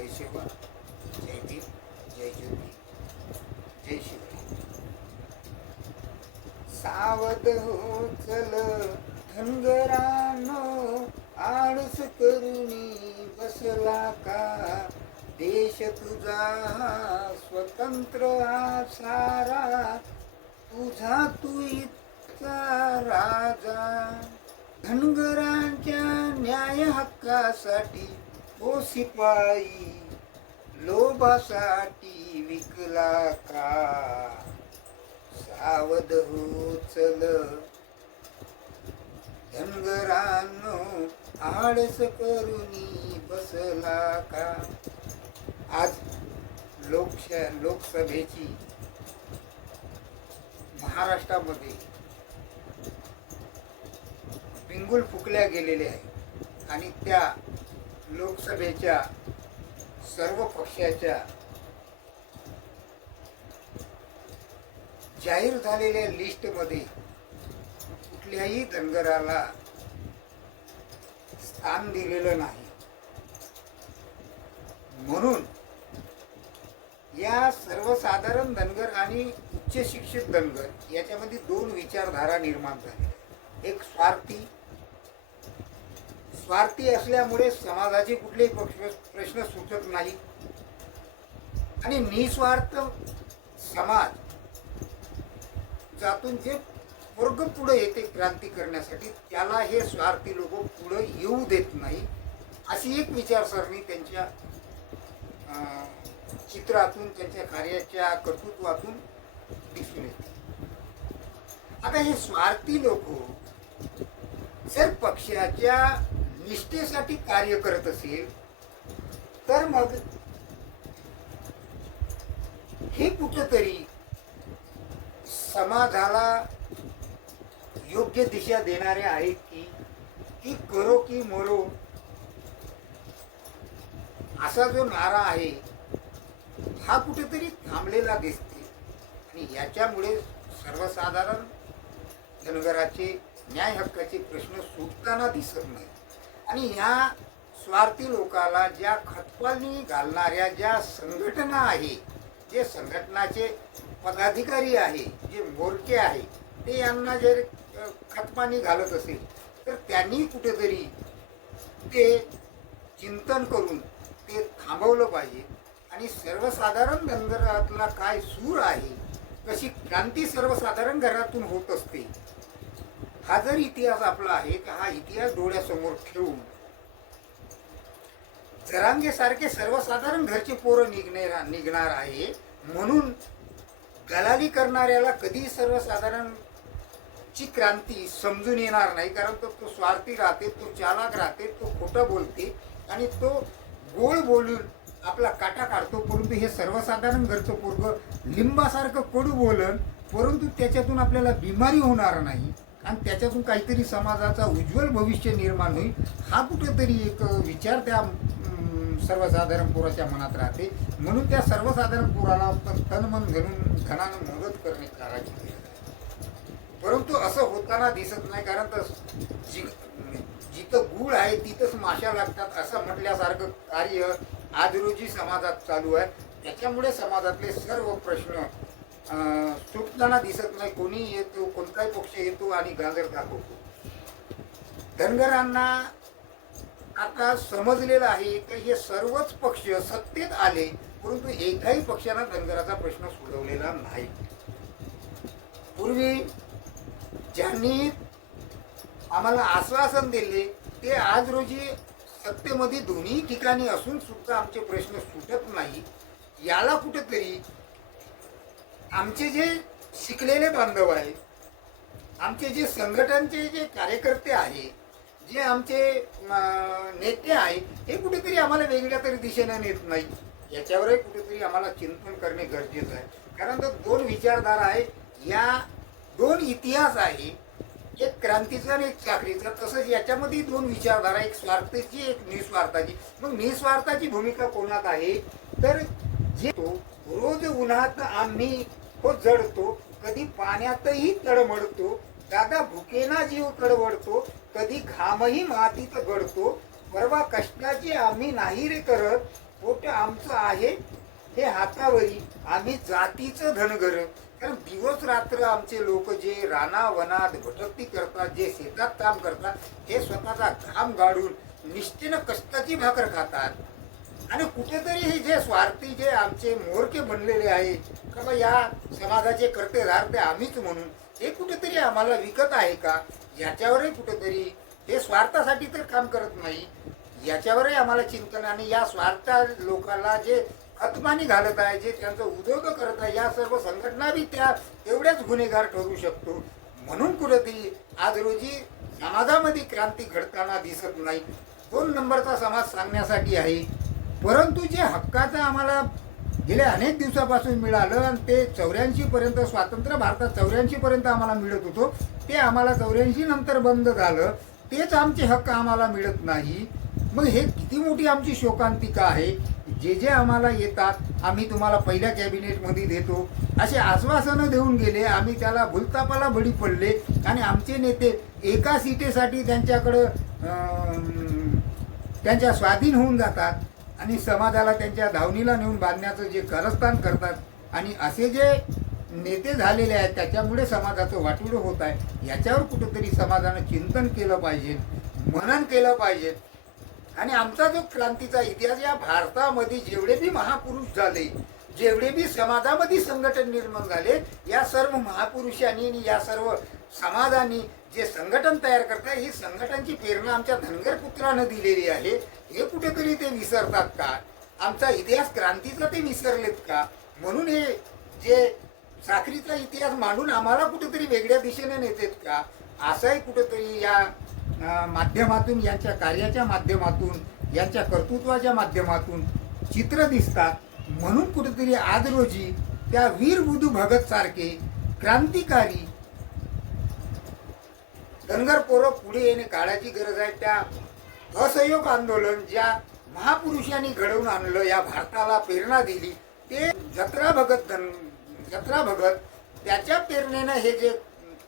जय शिवा जय भीम जय ज्योती जय शिवराय सावध हो चल धनगरानो आळस करुणी बसला का? देश तुझा स्वतंत्र हा सारा तुझा तू इतका राजा. धनगरांच्या न्याय हक्कासाठी ओ सिपाई लोभासाठी विकला का? सावध हो चल. धनगरांनो आळस करुनी बसला का? आज लोकशा लोकसभेची महाराष्ट्रामध्ये पिंगुल फुकल्या गेलेले आहे आणि त्या लोकसभेच्या सर्व पक्षाच्या जाहीर झालेल्या लिस्टमध्ये कुठल्याही धनगराला स्थान दिलेलं नाही. म्हणून या सर्वसाधारण धनगर आणि उच्च शिक्षित धनगर याच्यामध्ये दोन विचारधारा निर्माण झाल्या एक स्वार्थी स्वार्थी असल्यामुळे समाजाचे कुठलेही पक्ष प्रश्न सुटत नाही. आणि निस्वार्थ समाज ज्यातून जे वर्ग पुढे येते क्रांती करण्यासाठी त्याला हे स्वार्थी लोक पुढे येऊ देत नाही अशी एक विचारसरणी त्यांच्या चित्रातून त्यांच्या कार्याच्या कर्तृत्वातून दिसून येते. आता हे स्वार्थी लोक जर पक्षाच्या निष्ठेसाठी कार्य करत असेल तर मग हे कुठंतरी समाजाला योग्य दिशा देणारे आहेत की की करो की मरो असा जो नारा आहे हा कुठेतरी थांबलेला दिसते. आणि याच्यामुळे सर्वसाधारण धनगराचे न्याय हक्काचे प्रश्न सुटताना दिसत नाही. आणि ह्या स्वार्थी लोकाला ज्या खतपाणी घालणाऱ्या ज्या संघटना आहे जे संघटनाचे पदाधिकारी आहे जे मोर्चे आहे ते यांना जर खतपाणी घालत असेल तर त्यांनी कुठेतरी ते चिंतन करून ते थांबवलं पाहिजे. आणि सर्वसाधारण धनगरातला काय सूर आहे कशी क्रांती सर्वसाधारण घरातून होत असते हा जर इतिहास आपला आहे तर हा इतिहास डोळ्यासमोर ठेवून. जरांगेसारखे सर्वसाधारण घरचे पोरं निघणार निघणार आहे. म्हणून दलाली करणाऱ्याला कधी सर्वसाधारण ची क्रांती समजून येणार नाही. कारण तो तो स्वार्थी राहते तो चालाक राहते तो खोटं बोलते आणि तो गोळ बोलून आपला काटा काढतो. परंतु हे सर्वसाधारण घरचं पोरग लिंबासारखं कडू बोलन परंतु त्याच्यातून आपल्याला बिमारी होणार नाही. आणि त्याच्यातून काहीतरी समाजाचा उज्ज्वल भविष्य निर्माण होईल हा कुठेतरी एक विचार त्या सर्वसाधारण पोराच्या मनात राहते म्हणून त्या सर्वसाधारण पोराला तन मन घालून धनानं मदत करणे करायची गरज आहे. परंतु असं होताना दिसत नाही कारण तर जि जिथं गुळ आहे तिथंच माशा लागतात असं म्हटल्यासारखं कार्य आज रोजी समाजात चालू आहे त्याच्यामुळे समाजातले सर्व प्रश्न सुटताना दिसत नाही. कोणी येतो कोणताही पक्ष येतो आणि गाजर दाखवतो. धनगरांना आता समजलेलं आहे की हे सर्वच पक्ष सत्तेत आले परंतु एकाही पक्षानं धनगराचा प्रश्न सोडवलेला नाही. पूर्वी ज्यांनी आम्हाला आश्वासन दिले ते आज रोजी सत्तेमध्ये दोन्ही ठिकाणी असून सुद्धा आमचे प्रश्न सुटत नाही. याला कुठेतरी आमचे जे शिकलेले बांधव आहेत आमचे जे संघटनचे जे कार्यकर्ते आहे जे आमचे नेते आहेत हे कुठेतरी आम्हाला वेगळ्या तरी दिशेने नेत नाही याच्यावरही कुठेतरी आम्हाला चिंतन करणे गरजेचं आहे. कारण तर दोन विचारधारा आहेत या दोन इतिहास आहे एक क्रांतीचा आणि एक चाकरीचा तसंच याच्यामध्ये दोन विचारधारा एक स्वार्थाची एक निस्वार्थाची. मग निस्वार्थाची भूमिका कोणात आहे? तर जे तो रोज उन्हात आम्ही हो जडतो कधी पाण्यातही तडमडतो दादा भुकेना जीव कडवडतो कधी घामही मातीत गडतो. परवा कष्टाची आम्ही नाही रे करत पोट आमचं आहे हे हातावरी आम्ही जातीचं धनगर. कारण दिवस रात्र आमचे लोक जे राना वनात भटकती करतात जे शेतात काम करतात हे स्वतःचा घाम गाडून निष्ठेनं कष्टाची भाकर खातात. आणि कुठेतरी हे जे स्वार्थी जे आमचे मोहरके बनलेले आहे का बा या समाजाचे करते धारते आम्हीच म्हणून हे कुठेतरी आम्हाला विकत आहे का? याच्यावरही कुठेतरी हे स्वार्थासाठी तर काम करत नाही. याच्यावरही आम्हाला चिंतन आणि या स्वार्थ लोकांना जे खतमानी घालत आहे जे त्यांचं उद्योग करत आहे या सर्व संघटना बी त्या एवढ्याच गुन्हेगार ठरू शकतो. म्हणून कुठेतरी आज रोजी समाजामध्ये क्रांती घडताना दिसत नाही. दोन नंबरचा समाज सांगण्यासाठी आहे परंतु जे हक्काचं आम्हाला गेल्या अनेक दिवसापासून मिळालं आणि ते चौऱ्याऐंशी पर्यंत स्वातंत्र्य भारतात चौऱ्याऐंशी पर्यंत आम्हाला मिळत होतो ते आम्हाला चौऱ्याऐंशी नंतर बंद झालं. तेच आमचे हक्क आम्हाला मिळत नाही. मग हे किती मोठी आमची शोकांतिका आहे. जे जे आम्हाला येतात आम्ही तुम्हाला पहिल्या कॅबिनेटमध्ये देतो. असे आश्वासनं देऊन गेले आम्ही त्याला भुलतापाला बळी पडले. आणि आमचे नेते एका सीटेसाठी त्यांच्याकडं त्यांच्या स्वाधीन होऊन जातात. आणि समाजाला त्यांच्या धावणीला नेऊन बांधण्याचं जे कारस्थान करतात आणि असे जे नेते झालेले आहेत त्याच्यामुळे समाजाचं वाटोळं होत आहे. याच्यावर कुठंतरी समाजानं चिंतन केलं पाहिजे मनन केलं पाहिजे. आणि आमचा जो क्रांतीचा इतिहास या भारतामध्ये जेवढे बी महापुरुष झाले जेवढे बी समाजामध्ये संघटन निर्माण झाले या सर्व महापुरुषांनी आणि या सर्व समाजांनी जे संघटन तयार करतात ही संघटनची प्रेरणा आमच्या धनगर पुत्रानं दिलेली आहे. हे कुठेतरी ते विसरतात का? आमचा इतिहास क्रांतीचा ते विसरलेत का? म्हणून हे जे साखरीचा इतिहास मांडून आम्हाला कुठेतरी वेगळ्या दिशेने नेतात का? असंही कुठेतरी या माध्यमातून यांच्या कार्याच्या माध्यमातून यांच्या कर्तृत्वाच्या माध्यमातून चित्र दिसतात. म्हणून कुठेतरी आज रोजी त्या वीर बुधू भगत सारखे क्रांतिकारी धनगर पोरं पुढे येणे काळाची गरज आहे. त्या असहयोग आंदोलन ज्या महापुरुषांनी घडवून आणलं या भारताला प्रेरणा दिली ते जत्रा भगत धन जत्रा भगत त्याच्या प्रेरणेनं हे जे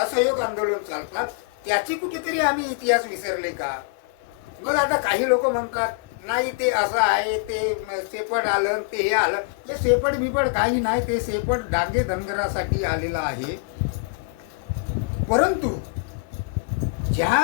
असहयोग आंदोलन चालतात त्याची कुठेतरी आम्ही इतिहास विसरले का? मग आता काही लोक म्हणतात नाही ते असं आहे ते सेपट आलं ते हे आलं. ते सेपट बिपट काही नाही ते सेपट डांगे धनगरासाठी आलेलं आहे. परंतु ज्या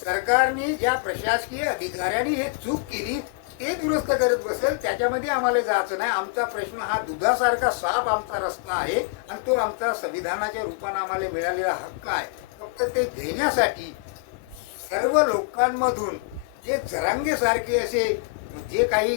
सरकारने ज्या प्रशासकीय अधिकाऱ्यांनी हे चूक केली ते दुरुस्त करत बसेल त्याच्यामध्ये आम्हाला जायचं नाही. आमचा प्रश्न हा दुधासारखा साप आमचा रस्ता आहे आणि तो आमचा संविधानाच्या रूपाने आम्हाला मिळालेला हक्क आहे. फक्त ते घेण्यासाठी सर्व लोकांमधून जे जरांगेसारखे असे जे काही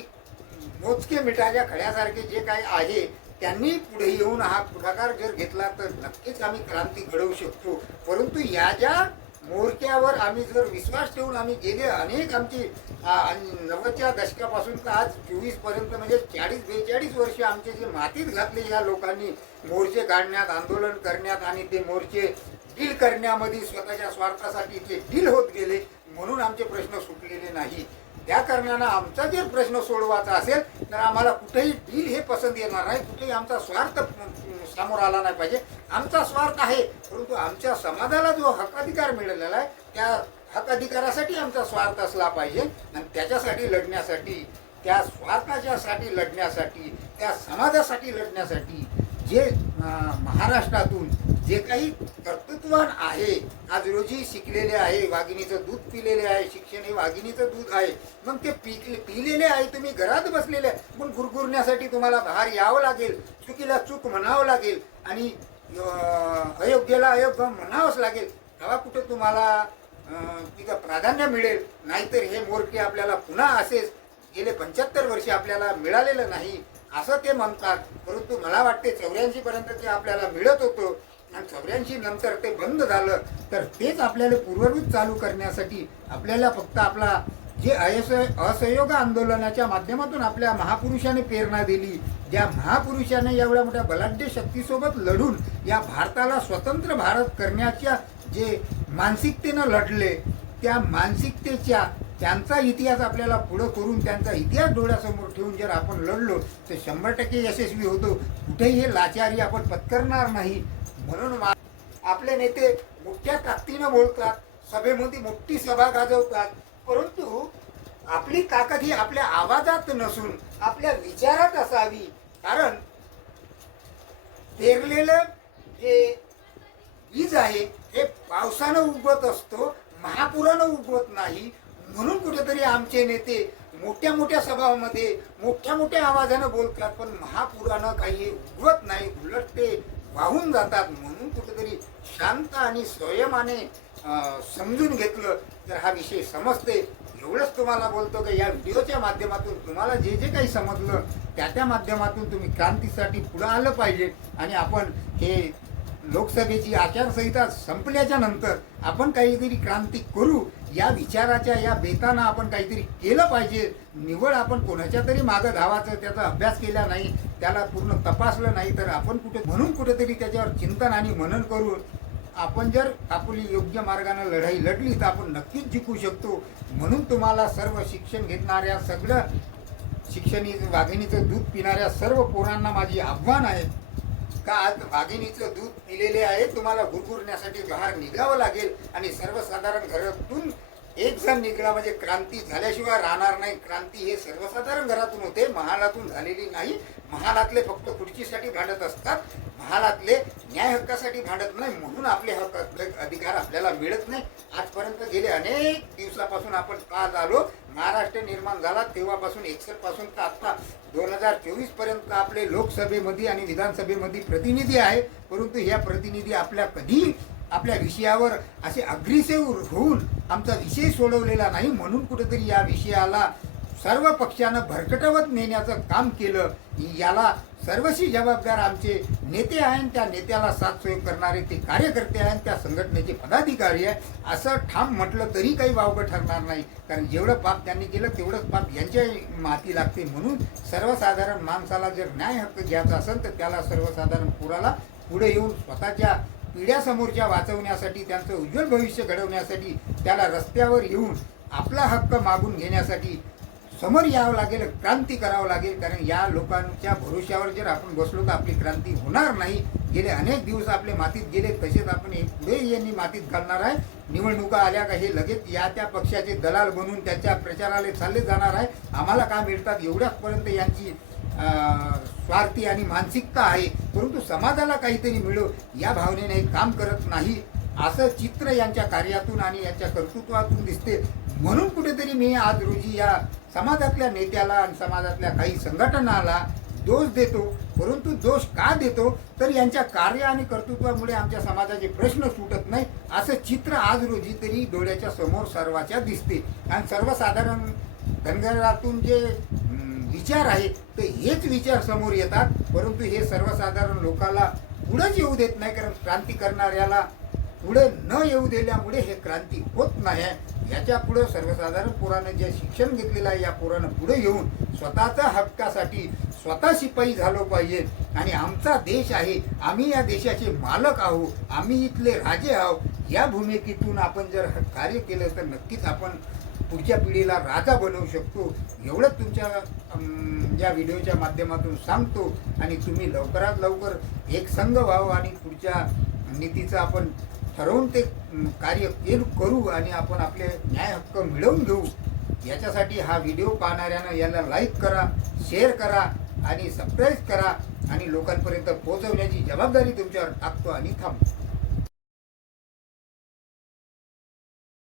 मोजके मिठाच्या खड्यासारखे जे काही आहे त्यांनी पुढे येऊन हा पुढाकार जर घेतला तर नक्कीच आम्ही क्रांती घडवू शकतो. परंतु या ज्या मोर्चावर आम्ही जर विश्वास ठेवून आम्ही गेले अनेक आमची आणि नव्वदच्या दशकापासून तर आज चोवीसपर्यंत म्हणजे चाळीस बेचाळीस वर्ष आमचे जे मातीत घातले या लोकांनी मोर्चे काढण्यात आंदोलन करण्यात आणि ते मोर्चे डील करण्यामध्ये स्वतःच्या स्वार्थासाठी ते डील होत गेले म्हणून आमचे प्रश्न सुटलेले नाही. त्या कारणानं आमचा जर प्रश्न सोडवायचा असेल तर आम्हाला कुठेही डील हे पसंत येणार नाही. कुठेही आमचा स्वार्थ समोर आला नाही पाहिजे. आमचा स्वार्थ आहे परंतु आमच्या समाजाला जो हक्काधिकार मिळालेला आहे त्या हक्काधिकारासाठी आमचा स्वार्थ असला पाहिजे. आणि त्याच्यासाठी लढण्यासाठी त्या स्वार्थाच्यासाठी लढण्यासाठी त्या समाजासाठी लढण्यासाठी जे महाराष्ट्रातून जे काही कर्तृत्वान आहे आज रोजी शिकलेले आहे वाघिणीचं दूध पिलेले आहे शिक्षण हे वाघिणीचं दूध आहे. मग ते पिकले पिलेले आहे तुम्ही घरात बसलेले आहे. पण गुरगुरण्यासाठी तुम्हाला बाहेर यावं लागेल चुकीला चूक म्हणावं लागेल आणि अयोग्यला अयोग्याला अयोग्य म्हणावंच लागेल. तेव्हा कुठं तुम्हाला तिथं प्राधान्य मिळेल. नाहीतर हे मोरके आपल्याला पुन्हा असेच गेले पंच्याहत्तर वर्षे आपल्याला मिळालेलं नाही. असं ते म्हणतात. परंतु मला वाटते चौऱ्याऐंशीपर्यंत ते आपल्याला मिळत होतं आणि चौऱ्याऐंशी नंतर ते बंद झालं तर तेच आपल्याला पूर्वरूप चालू करण्यासाठी आपल्याला फक्त आपला जे अयस असहयोग आंदोलनाच्या माध्यमातून आपल्या महापुरुषाने प्रेरणा दिली ज्या महापुरुषाने एवढ्या मोठ्या बलाढ्य शक्तीसोबत लढून या भारताला स्वतंत्र भारत करण्याच्या जे मानसिकतेनं लढले त्या मानसिकतेच्या त्यांचा इतिहास आपल्याला पुढं करून त्यांचा इतिहास डोळ्यासमोर ठेवून जर आपण लढलो तर शंभर टक्के यशस्वी होतो. कुठेही हे लाचारी आपण पत्करणार नाही. म्हणून मा- आपले नेते मोठ्या ताकदीनं बोलतात सभेमध्ये मोठी सभा गाजवतात. परंतु आपली ताकद ही आपल्या आवाजात नसून आपल्या विचारात असावी. कारण पेरलेलं जे बीज आहे हे पावसानं उगवत असतो महापुरानं उगवत नाही. म्हणून कुठेतरी आमचे नेते मोठ्या मोठ्या सभामध्ये मोठ्या मोठ्या आवाजानं बोलतात पण महापुरानं काही उगवत नाही उलट ते वाहून जातात म्हणून कुठेतरी शांत आणि संयमाने समजून घेतलं तर हा विषय समजते. एवढंच तुम्हाला बोलतो की या व्हिडिओच्या माध्यमातून तुम्हाला जे जे काही समजलं त्या त्या माध्यमातून तुम्ही क्रांतीसाठी पुढं आलं पाहिजे. आणि आपण हे लोकसभेची आचारसंहिता संपल्याच्या नंतर आपण काहीतरी क्रांती करू या विचाराच्या या बेतानं आपण काहीतरी केलं पाहिजे. निवड आपण कोणाच्या तरी मागं धावाचं त्याचा अभ्यास केला नाही त्याला पूर्ण तपासलं नाही तर आपण कुठे म्हणून कुठेतरी त्याच्यावर चिंतन आणि मनन करून आपण जर आपली योग्य मार्गाने लढाई लढली तर आपण नक्कीच जिंकू शकतो. म्हणून तुम्हाला सर्व शिक्षण घेणाऱ्या सगळं शिक्षणी वाघिणीचं दूध पिणाऱ्या सर्व पोरांना माझी आव्हान आहे. का आज भागिनीचं दूध पिलेले आहे? तुम्हाला गुरगुरण्यासाठी बाहेर निघावं लागेल आणि सर्वसाधारण घरातून एक जण निघाला म्हणजे क्रांती झाल्याशिवाय राहणार नाही. क्रांती हे सर्वसाधारण घरातून होते. महालातून झालेली नाही. महालातले फक्त खुर्चीसाठी भांडत असतात. महालातले न्याय हक्कासाठी भांडत नाही. म्हणून आपले हक्क अधिकार आपल्याला मिळत नाही. आजपर्यंत गेले अनेक दिवसापासून आपण पाहत आलो. महाराष्ट्र निर्माण झाला तेव्हापासून एकसष्टपासून तर आता दोन हजार चोवीसपर्यंत आपले लोकसभेमध्ये आणि विधानसभेमध्ये प्रतिनिधी आहे. परंतु ह्या प्रतिनिधी आपल्या कधी आपल्या विषयावर असे अग्रेसिव्ह होऊन आमचा विषय सोडवलेला नाही. म्हणून कुठेतरी या विषयाला सर्व पक्षानं भरकटवत नेण्याचं काम केलं याला सर्वशी जबाबदार आमचे नेते आहेत त्या नेत्याला साथ सोय करणारे ते कार्यकर्ते आहेत त्या संघटनेचे पदाधिकारी आहे असं ठाम म्हटलं तरी काही वावगं ठरणार नाही. कारण जेवढं पाप त्यांनी केलं तेवढंच पाप यांच्या माती लागते म्हणून सर्वसाधारण माणसाला जर न्याय हक्क घ्यायचा असेल तर त्याला सर्वसाधारण पुराला पुढे येऊन स्वतःच्या पिढ्यासमोरच्या वाचवण्यासाठी त्यांचं उज्ज्वल भविष्य घडवण्यासाठी त्याला रस्त्यावर येऊन आपला हक्क मागून घेण्यासाठी समोर यावं लागेल क्रांती करावं लागेल. कारण या लोकांच्या भरोश्यावर जर आपण बसलो तर आपली क्रांती होणार नाही. गेले अनेक दिवस आपले मातीत गेले तसेच आपण हे पुढे यांनी मातीत घालणार आहे. निवडणुका आल्या का हे लगेच या त्या पक्षाचे दलाल बनून त्याच्या प्रचाराला चालले जाणार आहे. आम्हाला का मिळतात? एवढ्याचपर्यंत यांची स्वार्थी आणि मानसिकता आहे. परंतु समाजाला काहीतरी मिळो या भावनेने काम करत नाही. असं चित्र यांच्या कार्यातून आणि यांच्या कर्तृत्वातून दिसते. म्हणून कुठेतरी मी आज रोजी या समाजातल्या नेत्याला आणि समाजातल्या काही संघटनाला दोष देतो परंतु दोष का देतो? तर यांच्या कार्य आणि कर्तृत्वामुळे आमच्या समाजाचे प्रश्न सुटत नाही असं चित्र आज रोजी तरी डोळ्याच्या समोर सर्वाच्या दिसते. आणि सर्वसाधारण धनगरातून जे विचार आहे ते हेच विचार समोर येतात. परंतु हे सर्वसाधारण लोकाला पुढंच येऊ देत नाही कारण क्रांती करणाऱ्याला पुढे न येऊ दिल्यामुळे हे क्रांती होत नाही. याच्यापुढे सर्वसाधारण पोरानं जे शिक्षण घेतलेलं आहे या पोरानं पुढे येऊन स्वतःच्या हक्कासाठी स्वतः शिपाई झालो पाहिजे. आणि आमचा देश आहे आम्ही या देशाचे मालक आहोत आम्ही इथले राजे आहोत. या भूमिकेतून आपण जर कार्य केलं तर नक्कीच आपण पुढच्या पिढीला राजा बनवू शकतो. एवढंच तुमच्या या व्हिडिओच्या माध्यमातून सांगतो. आणि तुम्ही लवकरात लवकर एक संघ व्हावं आणि पुढच्या नीतीचं आपण ठरवून ते कार्य केल करू आणि आपण आपले न्याय हक्क मिळवून घेऊ याच्यासाठी हा व्हिडिओ पाहणाऱ्यानं याला लाईक करा शेअर करा आणि सबस्क्राईब करा आणि लोकांपर्यंत पोहोचवण्याची जबाबदारी तुमच्यावर टाकतो आणि थांबतो.